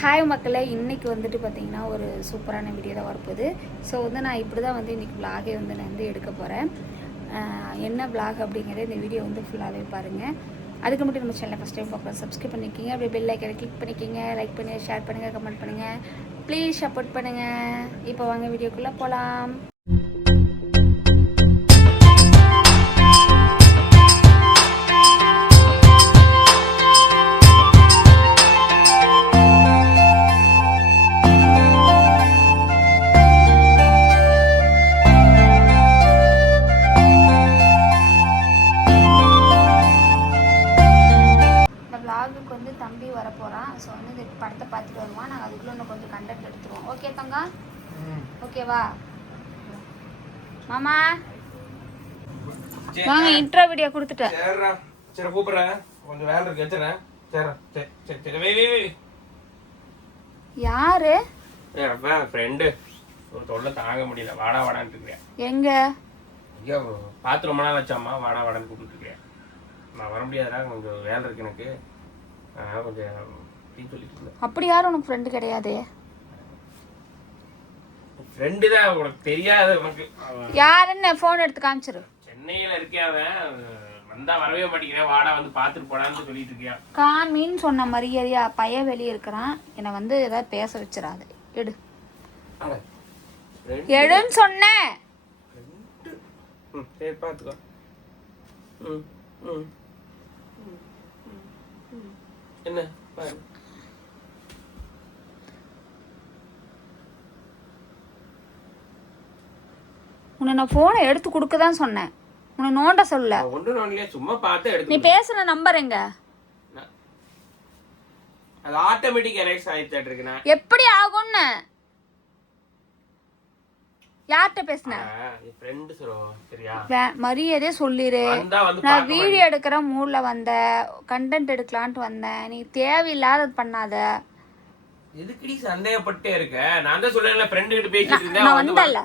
Hi மக்களே, இன்றைக்கி வந்துட்டு பார்த்திங்கன்னா ஒரு சூப்பரான வீடியோ தான் வரப்போகுது. ஸோ வந்து நான் இப்படி தான் வந்து இன்றைக்கி விலாகே வந்து நான் வந்து எடுக்க போகிறேன். என்ன விலாக் அப்படிங்கிறத இந்த வீடியோ வந்து ஃபுல்லாகவே பாருங்கள். அதுக்கு மட்டும் நம்ம சேனலை ஃபஸ்ட் டைம் பார்க்கலாம், சப்ஸ்கிரைப் பண்ணிக்கிங்க, அப்படியே பெல் ஐக்கனை கிளிக் பண்ணிக்கிங்க, லைக் பண்ணுங்கள், ஷேர் பண்ணுங்கள், கமெண்ட் பண்ணுங்கள், ப்ளீஸ் சப்போர்ட் பண்ணுங்கள். இப்போ வாங்க வீடியோக்குள்ளே போகலாம். விலாகுக்கு வந்து தம்பி வர போகிறான். ஸோ வந்து இந்த படத்தை பார்த்துட்டு வருவான். நாங்கள் அதுக்குள்ளே இன்னும் கொஞ்சம் கண்டென்ட் எடுத்துருவோம். ஓகே தங்கா? ஓகேவா மாமா? வாங்க, இன்ட்ரோ வீடியோ கொடுத்துட்டேன். சரி கூப்பிடுறேன், கொஞ்சம் வேலை இருக்கு, வச்சுறேன். சரி சரி சரி வை வை வை. யாரு? ஃப்ரெண்டு, ஒரு தொல்லை தாங்க முடியல, வாடா வாடான்னு இருக்கேன். எங்க? ஐயோ பார்த்து ரொம்ப நாள் வச்சாம்மா, வாடா வாடான்னு கூப்பிட்டு இருக்கேன். நான் வர முடியாதுடா, கொஞ்சம் வேலை இருக்கு எனக்கு, கொஞ்சம் சொல்லிட்டு இருந்தேன். அப்படி யாரும் உனக்கு ஃப்ரெண்டு கிடையாது? ஃப்ரெண்டு தான், உனக்கு தெரியாது. உனக்கு யாருன்னு ஃபோன் எடுத்து காமிச்சிரு. சென்னையில இருக்கேன், அவன் வந்தா வரவே மாட்டேங்கிறேன், வாடா வந்து பார்த்துட்டு போடான்னு சொல்லிட்டு இருக்கியா. காமின்னு சொன்ன மரியாதையா பையன் வெளியே இருக்கிறான், என்னை வந்து ஏதாவது பேச வச்சிடாது. எடு எடுன்னு சொன்னேன். சரி பார்த்துக்கோ. என்ன பாரு, உன்னை நான் ஃபோனை எடுத்து கொடுக்க தான் சொன்னேன், உன்னை நோண்ட சொல்ல. ஒன்று நோண்டலையே, சும்மா பார்த்து எடுத்து. நீ பேசுன நம்பர் எங்க? அது ஆட்டோமேட்டிக் எரேஸ் ஆயிட்டு இருக்குனா. எப்படி ஆகும்னு யார்கிட்ட பேசுன? என் ஃப்ரெண்ட் சரோ, சரியா? மரியாதையே சொல்லிரு. நான் வீடியோ எடுக்கிற மூட்ல வந்தேன், கண்டென்ட் எடுக்கலான்ட்டு வந்தேன். நீ தேவையில்லாத பண்ணாத. எதுக்குடி சந்தேகப்பட்டே இருக்க? நான் தான் சொல்றேன்ல, ஃப்ரெண்ட் கிட்ட பேசிட்டு இருந்தேன். நான் வந்தல்ல,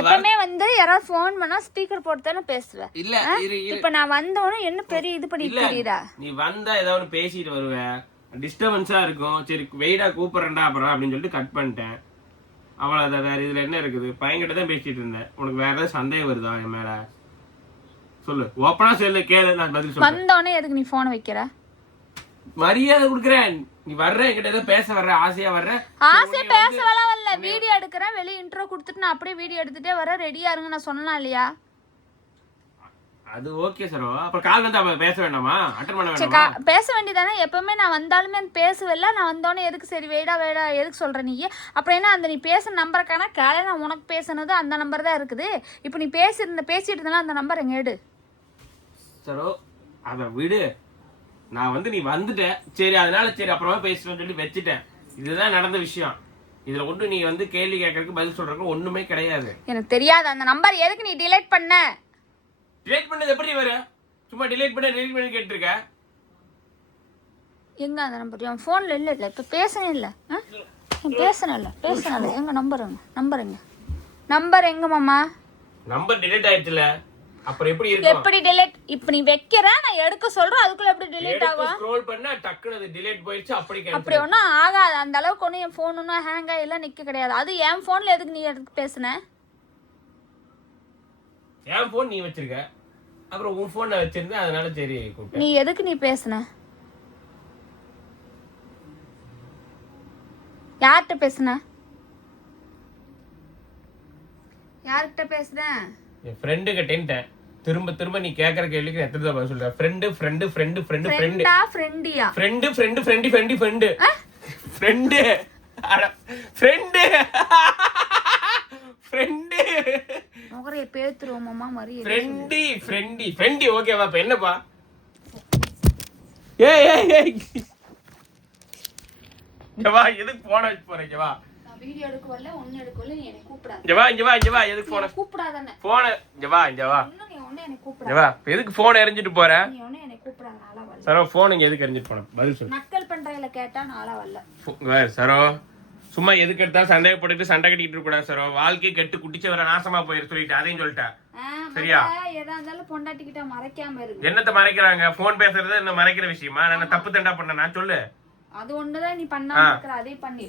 எப்பவுமே வந்து யாராவது ஃபோன் பண்ணா ஸ்பீக்கர் போட்டு தானே பேசுவேன். இல்ல இப்ப நான் வந்தோனே என்ன பெரிய இது பண்ணி தெரியுதா? நீ வந்தா ஏதாவது பேசிட்டு வருவ, டிஸ்டர்பன்ஸா இருக்கும். சரி வெயிடா கூப்பிடுறேன்டா அப்புறம் அப்படின்னு சொல்லிட்டு கட் பண்ணிட்டேன். அவ்வளவுதான், வேற இதுல என்ன இருக்குது? பையன்கிட்ட தான் பேசிட்டு இருந்தேன். உனக்கு வேற ஏதாவது சந்தேகம் வருதா என் மேல? சொல்லு, ஓப்பனா சொல்லு, கேளு, நான் பதில் சொல்றேன். வந்தோடனே எதுக்கு நீ போன் வைக்கிற? மரியாதை கொடுக்குறேன். நீ வர்ற, என்கிட்ட ஏதோ பேச வர்ற, ஆசையா வர்ற. ஆசையா பேச வரல, வீடியோ எடுக்கிறேன், வெளிய இன்ட்ரோ கொடுத்துட்டு நான் அப்படியே வீடியோ எடுத்துட்டே வர. ரெடியா இருங்க நான் சொன்னா இல்லையா? அது ஓகே சரோ, அப்புறம் கால் வந்து அவ பேச வேண்டாமா? அட்டெண்ட் பண்ண வேண்டாமா? பேச வேண்டியதானே. எப்பவுமே நான் வந்தாலுமே பேசுவேல்ல. நான் வந்தோடனே எதுக்கு சரி வேடா எதுக்கு சொல்ற நீ? அப்புறம் என்ன அந்த நீ பேசுன நம்பருக்கான காலையில நான் உனக்கு பேசுனது அந்த நம்பர் தான் இருக்குது. இப்போ நீ பேசிட்டு இருந்தாலும் அந்த நம்பர் எங்க எடு சரோ. அத விடு, நான் வந்து நீ வந்துட்ட, சரி அதனால சரி அப்புறமா பேசுறேன்னு சொல்லி வச்சுட்டேன். இதுதான் நடந்த விஷயம். இதுல ஒன்றும் நீ வந்து கேள்வி கேட்கறதுக்கு பதில் சொல்றதுக்கு ஒண்ணுமே கிடையாது. எனக்கு தெரியாது. அந்த நம்பர் எதுக்கு நீ டிலீட் பண்ண? டிலீட் பண்ணது எப்படி வர? சும்மா டிலீட் பண்ணி கேட்டிருக்க. எங்க அந்த நம்பர்? என் போன்ல இல்ல. இப்ப பேசனே இல்ல, பேசனல. எங்க நம்பர் எங்க மாமா? நம்பர் டிலீட் ஆயிடுச்சுல, அப்புறம் எப்படி இருக்கும்? எப்படி டிலீட்? இப்ப நீ வைக்கிற, நான் எடுக்க சொல்றேன், அதுக்குள்ள எப்படி டிலீட் ஆகும்? ஸ்க்ரோல் பண்ணா டக்குனு அது டிலீட் போயிடுச்சு. அப்படி ஒன்றும் ஆகாது. அந்த அளவுக்கு ஒன்றும் என் ஃபோன் ஒன்றும் ஹேங் ஆகிலாம் நிற்க கிடையாது. அது என் ஃபோனில் எதுக்கு நீ எடுத்து பேசுன? என் ஃபோன் நீ வச்சிருக்க, அப்புறம் உன் ஃபோன் நான் வச்சிருந்தேன், அதனால சரி கூப்பிட்டேன். நீ எதுக்கு நீ பேசுன? யார்கிட்ட பேசுன? என் ஃப்ரெண்டு கிட்டேன்ட்டேன். திரும்ப நீ கேக்குற கேள்விக்கு எத்தனை தடவை பதில் சொல்ற? ஃப்ரெண்டு முகரைய பேத்துருவோமாமா மாதிரி. ஃப்ரெண்டி ஓகேவா? இப்ப என்னப்பா? ஏய் ஜவா, எதுக்கு போன வச்சு போற? ஜவா, வீடியோ எடுக்க வரல, ஒண்ணு எடுக்க வரல, நீ என்ன கூப்பிடாத. ஜவா எதுக்கு போன? கூப்பிடாதனே. போன் ஜவா நீ ஒண்ணே என்ன கூப்பிடாத. ஜவா எதுக்கு போன் எரிஞ்சிட்டு போற? நீ ஒண்ணே என்ன கூப்பிடாத. நாளா வரல. சரோ, போன் இங்க எதுக்கு எரிஞ்சிட்டு போன? பதில் சொல்லு. நக்கல் பண்றையில கேட்டா நாளா வரல. சரோ, சும்மா எதுக்கு எடுத்தாலும் சந்தேகப்பட்டு சண்டை கட்டிட்டு இருக்க கூடாது சரோ. வாழ்க்கை கெட்டு குட்டிச்சு வர நாசமா போயிரு சொல்லிட்டு அதையும் சொல்லிட்டேன். சரியா? எதா இருந்தாலும் பொண்டாட்டிக்கிட்ட மறைக்காம இருக்கு. என்னத்த மறைக்கிறாங்க? போன் பேசுறது என்ன மறைக்கிற விஷயமா? நான் தப்பு தண்டா பண்ண நான் சொல்லு. அது ஒண்ணுதான் நீ பண்ணாம இருக்கிற, அதே பண்ணி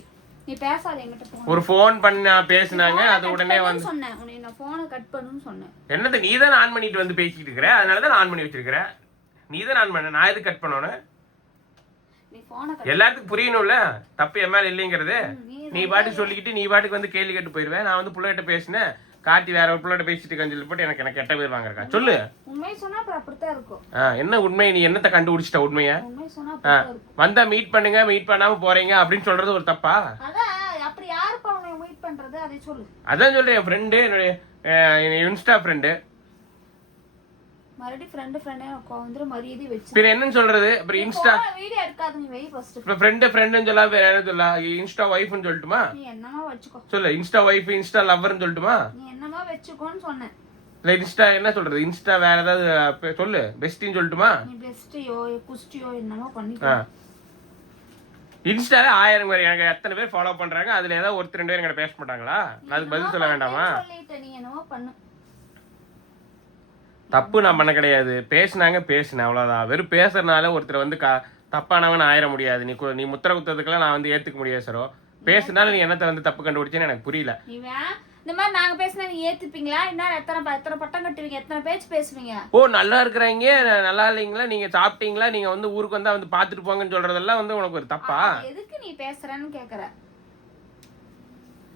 நீ பேசாத என்கிட்ட. ஒரு ஃபோன் பண்ண பேசினாங்க, அது உடனே வந்து சொன்னேன் உன்னை நான் போனை கட் பண்ணுன்னு சொன்னேன். என்னது நீ தான் ஆன் பண்ணிட்டு வந்து பேசிட்டு இருக்கிற, அதனாலதான் நான் ஆன் பண்ணி வச்சிருக்கிற. நீ தான் ஆன் பண்ண, நான் எதுக்கு கட் பண்ணணும்? நீ போனை எல்லாத்துக்கும் புரியணும்ல தப்பு என் மேல இல்லைங்கிறது. நீ பாட்டுக்கு சொல்லிக்கிட்டு நீ பாட்டுக்கு வந்து கேள்வி கேட்டு போயிருவேன். நான் வந்து புள்ளைகிட்ட பேசினேன், கார்த்தி வேற ஒரு புள்ளோட பேசிட்டு கஞ்சல் போட்டு எனக்கு கெட்ட பேர் வாங்கிருக்கா. சொல்லு உண்மை சொன்னா அப்புறம் அப்படித்தான் இருக்கும். என்ன உண்மை? நீ என்னத்தை கண்டுபிடிச்சிட்ட உண்மைய? உண்மை சொன்னா வந்தா மீட் பண்ணுங்க, மீட் பண்ணாம போறீங்க அப்படின்னு சொல்றது ஒரு தப்பா? அதான் அப்படி யாருப்பா உன்னை மீட் பண்றது, அதை சொல்லு. அதான் சொல்றேன், என் ஃப்ரெண்டு, என்னுடைய இன்ஸ்டா ஃப்ரெண்டு. மறுபடியும் ஃப்ரெண்டு வந்துரு மரியாதை வெச்சு. பின்ன என்னன்னு சொல்றது? அப்புறம் இன்ஸ்டா வீடியோ எடுக்காத நீ வெய் ஃபர்ஸ்ட். இப்ப ஃப்ரெண்டுன்னு சொல்லாம வேற என்ன சொல்லலாம்? இன்ஸ்டா வைஃப்னு சொல்லட்டுமா? நீ என்னமா வெச்சுக்கோ. சொல்லு, இன்ஸ்டா வைஃப், இன்ஸ்டா லவ்வர்னு சொல்லட்டுமா? நீ என்னமா வெச்சுக்கோன்னு சொன்னேன். இல்ல இன்ஸ்டா என்ன சொல்றது? இன்ஸ்டா வேற ஏதாவது சொல்லு, பெஸ்டின்னு சொல்லட்டுமா? நீ பெஸ்டியோ குஸ்டியோ என்னமா பண்ணி. இன்ஸ்டால 1000 பேர், எனக்கு எத்தனை பேர் ஃபாலோ பண்றாங்க, அதுல ஏதாவது ஒருத்தர் 2 பேர் என்கிட்ட பேச மாட்டாங்களா? அதுக்கு பதில் சொல்ல வேண்டாமா? சொல்லிட்ட, நீ என்னமா பண்ணு. தப்பு நான் பண்ண கிடையாது, பேசினேன் அவ்வளவுதான். வெறும் பேசுறதுனால ஒருத்தர் வந்து தப்பானவன் ஆயிட முடியாது. நீ முத்திர குத்ததுக்கெல்லாம் நான் வந்து ஏத்துக்க முடியாது சரோ. பேசுனால நீ என்னத்த வந்து தப்பு கண்டுபிடிச்சேன்னு எனக்கு புரியல. இந்த மாதிரி நாங்க பேசினா நீ ஏத்துப்பீங்களா? இன்னும் எத்தனை பட்டம் கட்டுவீங்க, எத்தனை பேச்சு பேசுவீங்க? ஓ நல்லா இருக்கிறீங்க, நல்லா இல்லைங்களா, நீங்க சாப்பிட்டீங்களா, நீங்க வந்து ஊருக்கு வந்தா வந்து பாத்துட்டு போங்கன்னு சொல்றதெல்லாம் வந்து உனக்கு ஒரு தப்பா? எதுக்கு நீ பேசுறன்னு கேக்குற.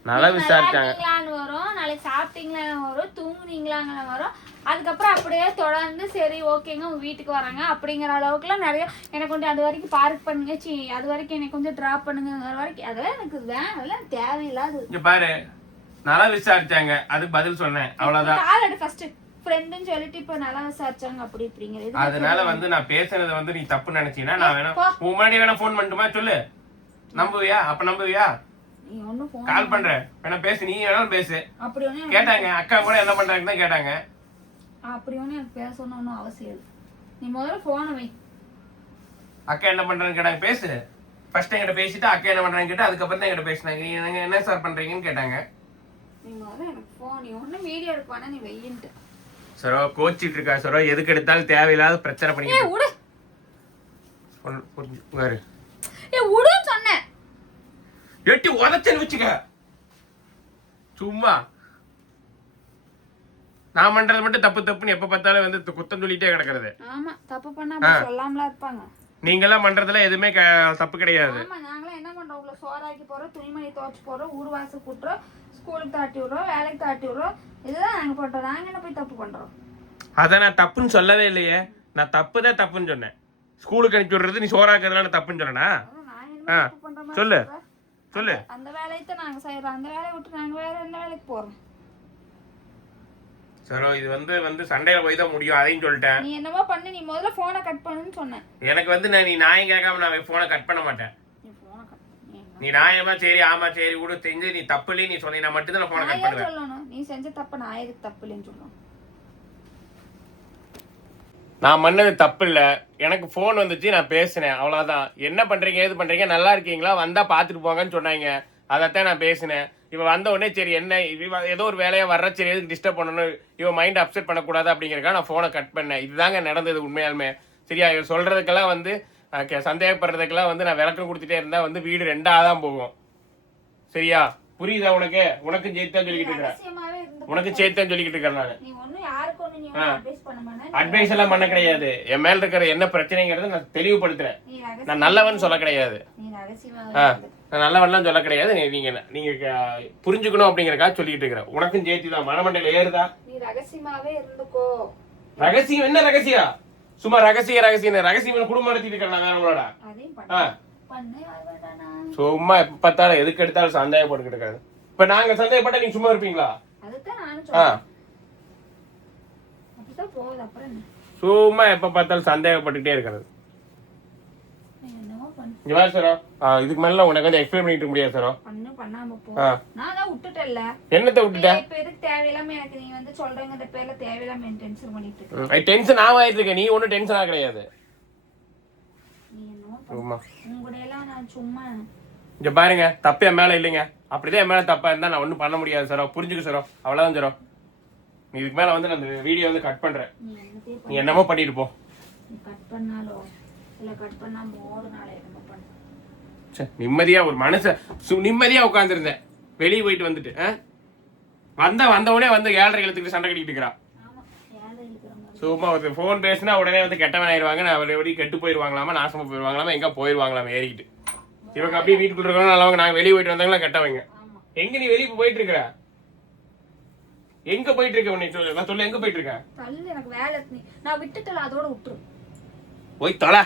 நல்லா விசாரிச்சாங்க வரும், நாளைக்கு சாப்பிட்டீங்களான்னு வரும், தூங்குனீங்களான்னு வரும். அதுக்கப்புறம் அப்படியே தொடர்ந்து சரி ஓகேங்க உங்க வீட்டுக்கு வராங்க அப்படிங்கிற அளவுக்குலாம் நிறைய எனக்கு கொஞ்சம் அது வரைக்கும் பார்க் பண்ணுங்க, அது வரைக்கும் எனக்கு கொஞ்சம் டிராப் பண்ணுங்க வரைக்கும், அதெல்லாம் எனக்கு அதெல்லாம் தேவையில்லாது. இங்க பாரு, நல்லா விசாரிச்சாங்க, அதுக்கு பதில் சொன்னேன், அவ்வளவுதான். காலடி ஃபர்ஸ்ட் ஃப்ரெண்டுன்னு சொல்லிட்டு இப்ப நல்லா விசாரிச்சாங்க அப்படி இப்படிங்கிறது. அதனால வந்து நான் பேசுனது வந்து நீ தப்பு நினைச்சீங்கன்னா நான் வேணா முன்னாடி வேணா போன் பண்ணட்டுமா? சொல்லு, நம்புவியா? அப்ப நம்புவியா? நீ ஒண்ணு போன் கால் பண்ற வேணா பேசு, நீ வேணாலும் பேசு. அப்படி ஒண்ணு கேட்டாங்க, அக்கா கூட என்ன பண்றாங்கன்னு தான் கேட்டாங்க. அப்படி ஒண்ணு எனக்கு பேசணும்னு அவசியம் இல்லை. நீ முதல்ல போனை வை. அக்கா என்ன பண்றான்னு கேட்டாங்க, பேசு. ஃபர்ஸ்ட் என்கிட்ட பேசிட்டு அக்கா என்ன பண்றாங்க கேட்டு அதுக்கப்புறம் தான் என்கிட்ட பேசினாங்க. நீங்க என்ன சார் பண்றீங்கன்னு கேட்டாங்க. நீ முதல்ல எனக்கு போன், நீ ஒண்ணு வீடியோ எடுக்க வேணா, நீ வெயின்ட்டு சரோ கோச்சிட்டு இருக்கா சரோ. எதுக்கு எடுத்தாலும் தேவையில்லாத பிரச்சனை பண்ணிக்கிட்டு உடு. பாரு, உடுன்னு சொன்னேன். எட்டி உதச்சன்னு வச்சுக்க. சும்மா நான் பண்றது மட்டும் தப்புன்னு எப்ப பார்த்தாலும் வந்து குத்தம் சொல்லிட்டே கிடக்குறது. ஆமா, தப்பு பண்ணா சொல்லாமலாம் இருப்பாங்க. நீங்க எல்லாம் பண்றதுல எதுவுமே தப்பு கிடையாது. ஆமா, நாங்களாம் என்ன பண்றோம்? உங்களை சோறாக்கி போறோம், துணிமணி துவைச்சு போறோம், ஊர் வாசல் கூட்டுறோம், ஸ்கூலுக்கு தாட்டி விடுறோம், வேலைக்கு தாட்டி விடுறோம். இதுதான் நாங்க பண்றோம். நாங்க என்ன போய் தப்பு பண்றோம்? அத நான் தப்புன்னு சொல்லவே இல்லையே. நான் தப்புன்னு சொன்னேன். ஸ்கூலுக்கு அனுப்பி விடுறது நீ சோறாக்குறதுல தப்புன்னு சொன்னா? சொல்லு சொல்லு. அந்த வேலையை நாங்க செய்யறோம், அந்த வேலையை விட்டு நாங்க வேற எந்த வேலைக்கு போறோம்? சரோ இது வந்து சண்டையில போய் தான் முடியும், அதையும் சொல்லிட்டேன். நீ என்னவோ பண்ணு, நீ முதல்ல போனை கட் பண்ணுன்னு சொன்னேன். எனக்கு வந்து நீ நாயம் கேட்காம நான் போனை கட் பண்ண மாட்டேன். நீ நாயமா சரி ஆமா சரி விடு, செஞ்சு நீ தப்பு இல்லைன்னு நீ சொன்னீங்கன்னா மட்டும்தான் நான் போனை கட் பண்ணுவேன். சொல்லணும், நீ செஞ்ச தப்பு நான் எதுக்கு தப்பு இல்லைன்னு சொல்லணும்? நான் பண்ணது தப்பு இல்லை, எனக்கு ஃபோன் வந்துச்சு, நான் பேசினேன், அவ்வளோதான். என்ன பண்ணுறீங்க, ஏது பண்ணுறீங்க, நல்லா இருக்கீங்களா, வந்தால் பார்த்துட்டு போங்கன்னு சொன்னாங்க, அதைத்தான் நான் பேசினேன். இவன் வந்த உடனே சரி என்ன ஏதோ ஒரு வேலையாக வர்ற, சரி எதுக்கு டிஸ்டர்ப் பண்ணணும், இவன் மைண்ட் அப்செட் பண்ணக்கூடாது அப்படிங்கிறக்காக நான் ஃபோனை கட் பண்ணேன். இதுதாங்க நடந்தது உண்மையாலுமே. சரியா, இவன் சொல்கிறதுக்கெல்லாம் வந்து சந்தேகப்படுறதுக்கெல்லாம் வந்து நான் விளக்கம் கொடுத்துட்டே இருந்தால் வந்து வீடு 2ஆக தான் போகும். சரியா, புரியுதா உனக்கு? உனக்கும் சேர்த்தான் சொல்லிக்கிட்டு இருக்கிறேன், உனக்கு சேர்த்தான் சொல்லிக்கிட்டு இருக்கிறேன் நான். அட்வைஸ் எல்லாம் பண்ண கிடையாது. என் மேல இருக்கிற என்ன பிரச்சனைங்கிறத நான் தெளிவுபடுத்துறேன். நான் நல்லவன் சொல்ல கிடையாது, நான் நல்லவன்லாம் சொல்ல கிடையாது. நீங்க புரிஞ்சுக்கணும் அப்படிங்கறக்காக சொல்லிட்டு இருக்கிறேன். உனக்கும் சேர்த்துதான் மனமண்டையில ஏறுதா? ரகசியமாவே இருந்துக்கோ. ரகசியம் என்ன ரகசியம்? சும்மா ரகசியம் குடும்பம் நடத்திட்டு இருக்கிறேன் வேற உங்களோட. சும்மா எப்ப பார்த்தாலும் எதுக்கு எடுத்தாலும் சந்தேகப்பட்டுக்கிட்டு இருக்காது. இப்ப நாங்க சந்தேகப்பட்டா நீங்க சும்மா இருப்பீங்களா? சும்மா எப்ப பார்த்தாலும் சந்தேகப்பட்டுட்டே இருக்கிறது. இதுக்கு மேல உனக்கு வந்து எக்ஸ்பிளைன் பண்ணிட்டு முடியாது சார். என்னத்தை விட்டுட்டேன்? டென்ஷன் ஆகிட்டு இருக்க நீ, ஒன்னும் டென்ஷன் ஆக கிடையாது. இங்க பாருங்க, தப்பு என் மேல இல்லைங்க. அப்படிதான் என் மேல தப்பா இருந்தா நான் ஒண்ணும் பண்ண முடியாது சார், புரிஞ்சுக்க சார், அவ்வளவுதான் சார். நீ இதுக்கு மேல வந்து நான் இந்த வீடியோ வந்து கட் பண்றேன், நீ என்னமோ பண்ணிட்டு போ. நிம்மதியா ஒரு மனுஷன் நிம்மதியா உட்காந்துருந்தேன். வெளியே போயிட்டு வந்துட்டு வந்தவுடனே வந்து 7:30 எழுத்துக்கிட்டு சண்டை கட்டிக்கிட்டு இருக்கிறா. சும்மா ஒரு ஃபோன் பேசினா உடனே வந்து கெட்டவன் ஆயிடுவாங்க, நான் எப்படி கெட்டு போயிடுவாங்களாமா, நாசமா போயிடுவாங்களாமா, எங்க போயிடுவாங்களாமா ஏறிக்கிட்டு. இவங்க அப்படியே வீட்டுக்குள்ள இருக்கணும் நல்லவங்க, நாங்க வெளியே போயிட்டு வந்தாங்களா கெட்டவங்க. எங்க நீ வெளியே போயிட்டு இருக்கிற? எங்க போயிட்டு இருக்க? நீ சொல்லு, நான் சொல்லு, எங்க போயிட்டு இருக்க? எனக்கு வேலை நான் விட்டுட்டல, அதோட விட்டுரு. போய் தொலை.